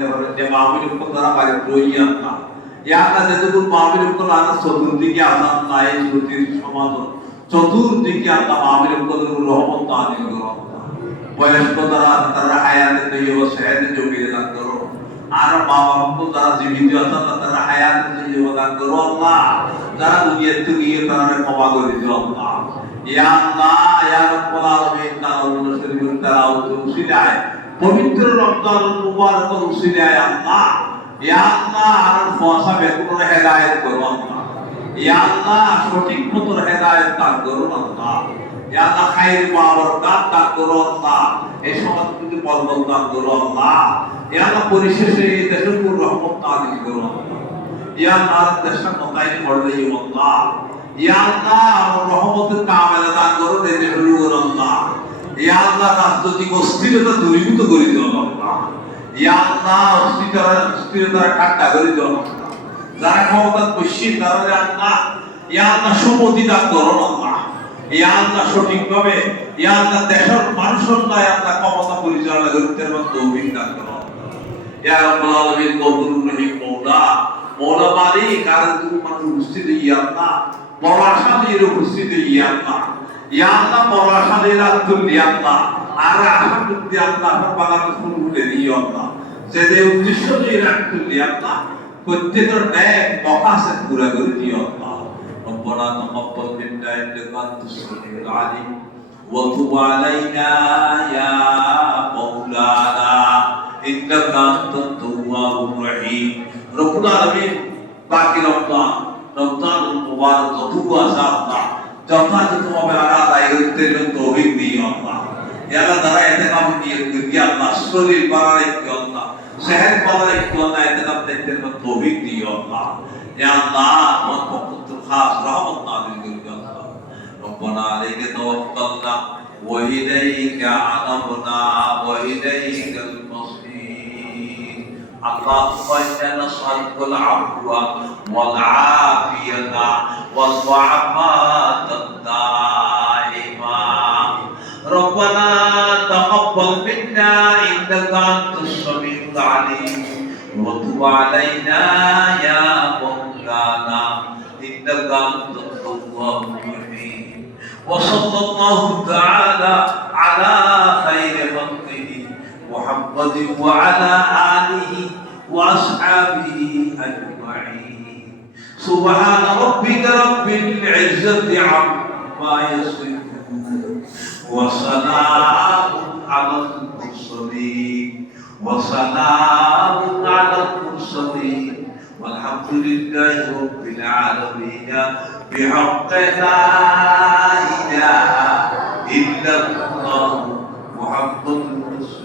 দিতে পারে যে মাহফিল উপর তারা বাড়ি রইয়া না ইয়াটা যেটুকু মাহফিল উপর আনা চতুর্দিকে আসান নাই শ্রুতির সমাজ চতুর্দিকে আল্লাহ মাহফিল উপর রহমত নাযিল করো বয়স্ক তারা হায়াতে তৈব সেহেতে জমিয়ে দান করো আর বাবা বাপু যারা জীবিত আছেন তারা হায়াতে তৈব দান করো আল্লাহ যারা দুনিয়াতে গিয়ে তারা ক্ষমা করে দিও আল্লাহ ইয়া আল্লাহ ইয়া রাব্বুল আলামিন তাআলা শরীফের তেলাওয়াত উসিলায় পবিত্র রমজান মুবারকের উসিলায় আল্লাহ ইয়া আল্লাহ আর ফয়সা বেকুর হেদায়েত করো আল্লাহ ইয়া আল্লাহ সঠিক মতো হেদায়েত দান করো আল্লাহ ইয়া আল্লাহ খাইর বারাকাত দান করো আল্লাহ এই সমাজ যদি বরকত দান করো আল্লাহ ইয়া আল্লাহ পরিশেষে এই দেশের উপর রহমত নাযিল করো আল্লাহ ইয়া আল্লাহ দেশের মতাইন করে দিও আল্লাহ ইয়া আল্লাহ রহমতের কামেলা দান করো দেশের উপর আল্লাহ ইয়া আল্লাহ রাজনৈতিক অস্থিরতা দূরীভূত করে দিও আল্লাহ ইয়া আল্লাহ অস্থিরতা ঠান্ডা করে দিও আল্লাহ যারা ক্ষমতা বসি তারা আল্লাহ ইয়া আল্লাহ সম্মতি দান করো আল্লাহ ইয়া আল্লাহ সঠিকভাবে ইয়া আল্লাহ দেশের মানুষের নয় আল্লাহ ক্ষমতা পরিচালনা করতে এবং তৌফিক দান করো ইয়া রাব্বুল আলামিন গফুরুর রহিম মওলা মালিক আর তুমি মানুষ উপস্থিত ইয়া আল্লাহ পরাশাদের উপস্থিত ইয়া আল্লাহ ইয়া আল্লাহ পরাশাদের আতুল ইয়া আল্লাহ আর আশাকুদ্দি আল্লাহ বাংলাদেশ ফুলে দিও আল্লাহ যে উদ্দেশ্য দিয়ে রাখতুল ইয়া আল্লাহ প্রত্যেকের ন্যায় মকাসদ পুরা করে দিও আল্লাহ ربنا تقبل منا انك انت السميع العليم وتب علينا يا مولانا انك انت التواب الرحيم رب العالمين باقي رمضان المبارك যতটুকু আছে আল্লাহ যথাযথভাবে আদায় করতে তৌফিক দিও আল্লাহ এরা দ্বারা এতে কাম নিয়ে করি আল্লাহ শরীর বাড়াই দিও আল্লাহ সেহত বাড়াই দিও আল্লাহ এতে কাম দেখতে তৌফিক দিও আল্লাহ ইয়া আল্লাহ তোমার পক্ষ খাস রহমত নাযিল করিও আল্লাহ রব্বানা আলাইকা তাওয়াক্কালনা ওয়া ইলাইকা আনাবনা ওয়া ইলাইকাল মাসির আল্লাহুম্মা ইন্না নাসআলুকাল আফওয়া ওয়াল আফিয়াতা ওয়াল মুআফাতাত দাইমা রব্বানা তাকাব্বাল মিন্না ইন্নাকা আনতাস সামিউল আলিম ওয়া তুব আলাইনা ইয়া মাওলানা إنك أنت التواب الرحيم وصلى الله تعالى على خير خلقه محمد وعلى آله وأصحابه أجمعين سبحان ربك رب العزة عما يصفون وسلام على المرسلين والحمد لله رب العالمين بحق لا إله إلا الله محمد رسول